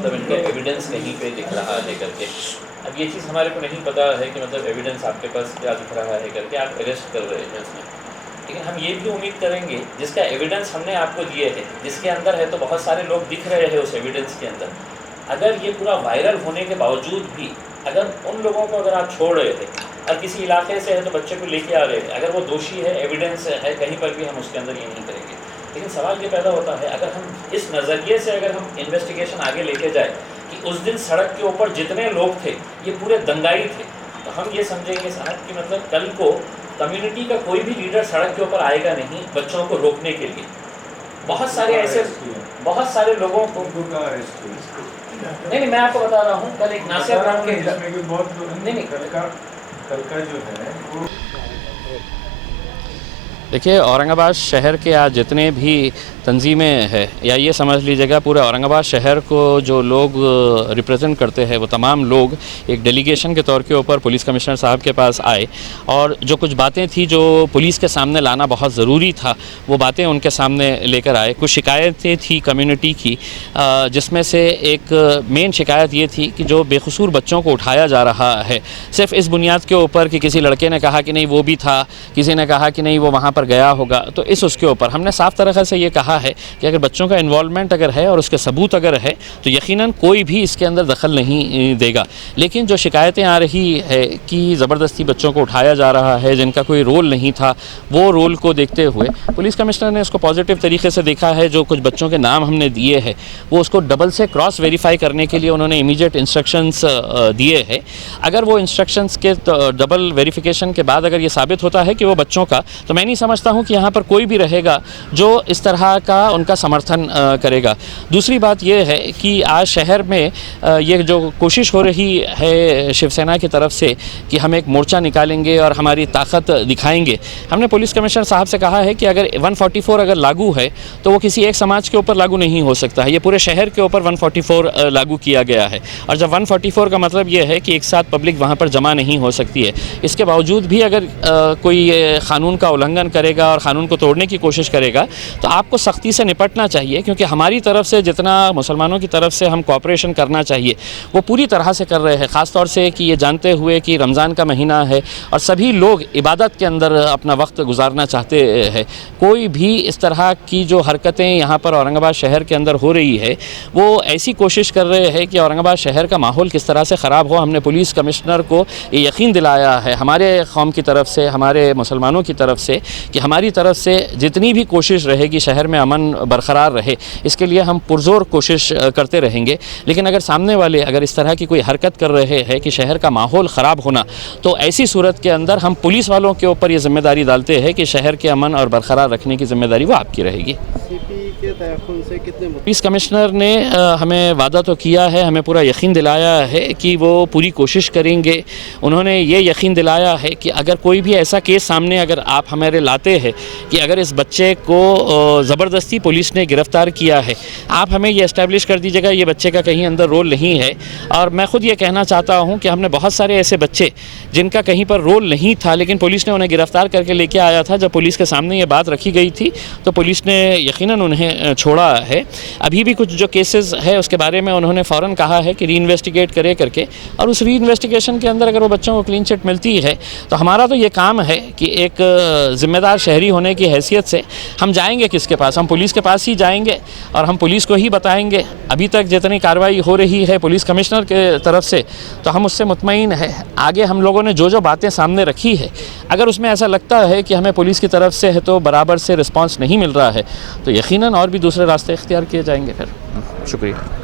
मतलब इनका एविडेंस कहीं पे दिख रहा है करके। अब ये चीज़ हमारे को नहीं पता है कि मतलब एविडेंस आपके पास क्या दिख रहा है करके आप अरेस्ट कर रहे हैं उसमें, लेकिन हम ये भी उम्मीद करेंगे जिसका एविडेंस हमने आपको दिए है, जिसके अंदर है तो बहुत सारे लोग दिख रहे हैं उस एविडेंस के अंदर, अगर ये पूरा वायरल होने के बावजूद भी अगर उन लोगों को अगर आप छोड़ रहे थे और किसी इलाके से है तो बच्चे को लेके आ रहे थे, अगर वो दोषी है, एविडेंस है कहीं पर भी, हम उसके अंदर ये नहीं करेंगे। लेकिन सवाल ये पैदा होता है अगर हम इस नज़रिए से अगर हम इन्वेस्टिगेशन आगे लेके जाए कि उस दिन सड़क के ऊपर जितने लोग थे ये पूरे दंगाई थे, तो हम ये समझेंगे साहब कि मतलब कल को कम्युनिटी का कोई भी लीडर सड़क के ऊपर आएगा नहीं बच्चों को रोकने के लिए। बहुत सारे ऐसे बहुत सारे लोगों को नहीं, मैं आपको बता रहा हूँ कल एक नासिर नाम के नहीं कल का जो है वो देखिए, औरंगाबाद शहर के आज जितने भी तंजीमें हैं, या ये समझ लीजिएगा पूरे औरंगाबाद शहर को जो लोग रिप्रेजेंट करते हैं, वो तमाम लोग एक डेलीगेशन के तौर के ऊपर पुलिस कमिश्नर साहब के पास आए और जो कुछ बातें थी जो पुलिस के सामने लाना बहुत ज़रूरी था वो बातें उनके सामने लेकर आए। कुछ शिकायतें थी कम्युनिटी की, जिसमें से एक मेन शिकायत ये थी कि जो बेकसूर बच्चों को उठाया जा रहा है सिर्फ इस बुनियाद के ऊपर कि किसी लड़के ने कहा कि नहीं वो भी था, किसी ने कहा कि नहीं वो वहाँ पर गया होगा, तो उसके ऊपर हमने साफ तरीक़े से ये कहा है कि अगर बच्चों का इन्वॉल्वमेंट अगर है और उसके सबूत अगर है तो यकीनन कोई भी इसके अंदर दखल नहीं देगा। लेकिन जो शिकायतें आ रही है कि ज़बरदस्ती बच्चों को उठाया जा रहा है जिनका कोई रोल नहीं था, वो रोल को देखते हुए पुलिस कमिश्नर ने इसको पॉजिटिव तरीके से देखा है। जो कुछ बच्चों के नाम हमने दिए हैं वो उसको डबल से क्रॉस वेरीफाई करने के लिए उन्होंने इमीडिएट इंस्ट्रक्शंस दिए हैं। अगर वो इंस्ट्रक्शंस के डबल वेरिफिकेशन के बाद अगर ये साबित होता है कि वो बच्चों का, तो मैं नहीं समझता हूँ कि यहाँ पर कोई भी रहेगा जो इस तरह का उनका समर्थन करेगा। दूसरी बात यह है कि आज शहर में ये जो कोशिश हो रही है शिवसेना की तरफ से कि हम एक मोर्चा निकालेंगे और हमारी ताकत दिखाएंगे, हमने पुलिस कमिश्नर साहब से कहा है कि अगर 144 अगर लागू है तो वो किसी एक समाज के ऊपर लागू नहीं हो सकता है, ये पूरे शहर के ऊपर 144 लागू किया गया है। और जब 144 का मतलब ये है कि एक साथ पब्लिक वहाँ पर जमा नहीं हो सकती है। इसके बावजूद भी अगर कोई क़ानून का उल्लंघन करेगा और क़ानून को तोड़ने की कोशिश करेगा तो आपको सख्ती से निपटना चाहिए, क्योंकि हमारी तरफ से जितना मुसलमानों की तरफ से हम कोऑपरेशन करना चाहिए वो पूरी तरह से कर रहे हैं। ख़ास तौर से कि ये जानते हुए कि रमज़ान का महीना है और सभी लोग इबादत के अंदर अपना वक्त गुजारना चाहते हैं। कोई भी इस तरह की जो हरकतें यहाँ पर औरंगाबाद शहर के अंदर हो रही है वो ऐसी कोशिश कर रहे हैं कि औरंगाबाद शहर का माहौल किस तरह से ख़राब हो। हमने पुलिस कमिश्नर को ये यकीन दिलाया है हमारे कौम की तरफ से, हमारे मुसलमानों की तरफ से, कि हमारी तरफ से जितनी भी कोशिश रहेगी शहर में अमन बरकरार रहे, इसके लिए हम पुरजोर कोशिश करते रहेंगे। लेकिन अगर सामने वाले अगर इस तरह की कोई हरकत कर रहे हैं कि शहर का माहौल ख़राब होना, तो ऐसी सूरत के अंदर हम पुलिस वालों के ऊपर ये ज़िम्मेदारी डालते हैं कि शहर के अमन और बरकरार रखने की ज़िम्मेदारी वो आपकी रहेगी। पुलिस कमिश्नर ने हमें वादा तो किया है, हमें पूरा यकीन दिलाया है कि वो पूरी कोशिश करेंगे। उन्होंने ये यकीन दिलाया है कि अगर कोई भी ऐसा केस सामने अगर आप हमारे लाते हैं कि अगर इस बच्चे को ज़बरदस्ती पुलिस ने गिरफ़्तार किया है, आप हमें ये इस्टेब्लिश कर दीजिएगा ये बच्चे का कहीं अंदर रोल नहीं है। और मैं ख़ुद ये कहना चाहता हूँ कि हमने बहुत सारे ऐसे बच्चे जिनका कहीं पर रोल नहीं था लेकिन पुलिस ने उन्हें गिरफ़्तार करके लेके आया था। जब पुलिस के सामने ये बात रखी गई थी तो पुलिस ने यकीनन उन्हें छोड़ा है। अभी भी कुछ जो केसेस है उसके बारे में उन्होंने फ़ौरन कहा है कि री इन्वेस्टिगेट करे करके, और उस री इन्वेस्टिगेशन के अंदर अगर वो बच्चों को क्लीन चिट मिलती है तो हमारा तो ये काम है कि एक ज़िम्मेदार शहरी होने की हैसियत से हम जाएंगे किसके पास, हम पुलिस के पास ही जाएंगे और हम पुलिस को ही बताएंगे। अभी तक जितनी कार्रवाई हो रही है पुलिस कमिश्नर के तरफ से तो हम उससे मुतमईन है। आगे हम लोगों ने जो बातें सामने रखी है, अगर उसमें ऐसा लगता है कि हमें पुलिस की तरफ से है तो बराबर से रिस्पांस नहीं मिल रहा है तो यकीनन और भी दूसरे रास्ते इख्तियार किए जाएंगे। फिर शुक्रिया।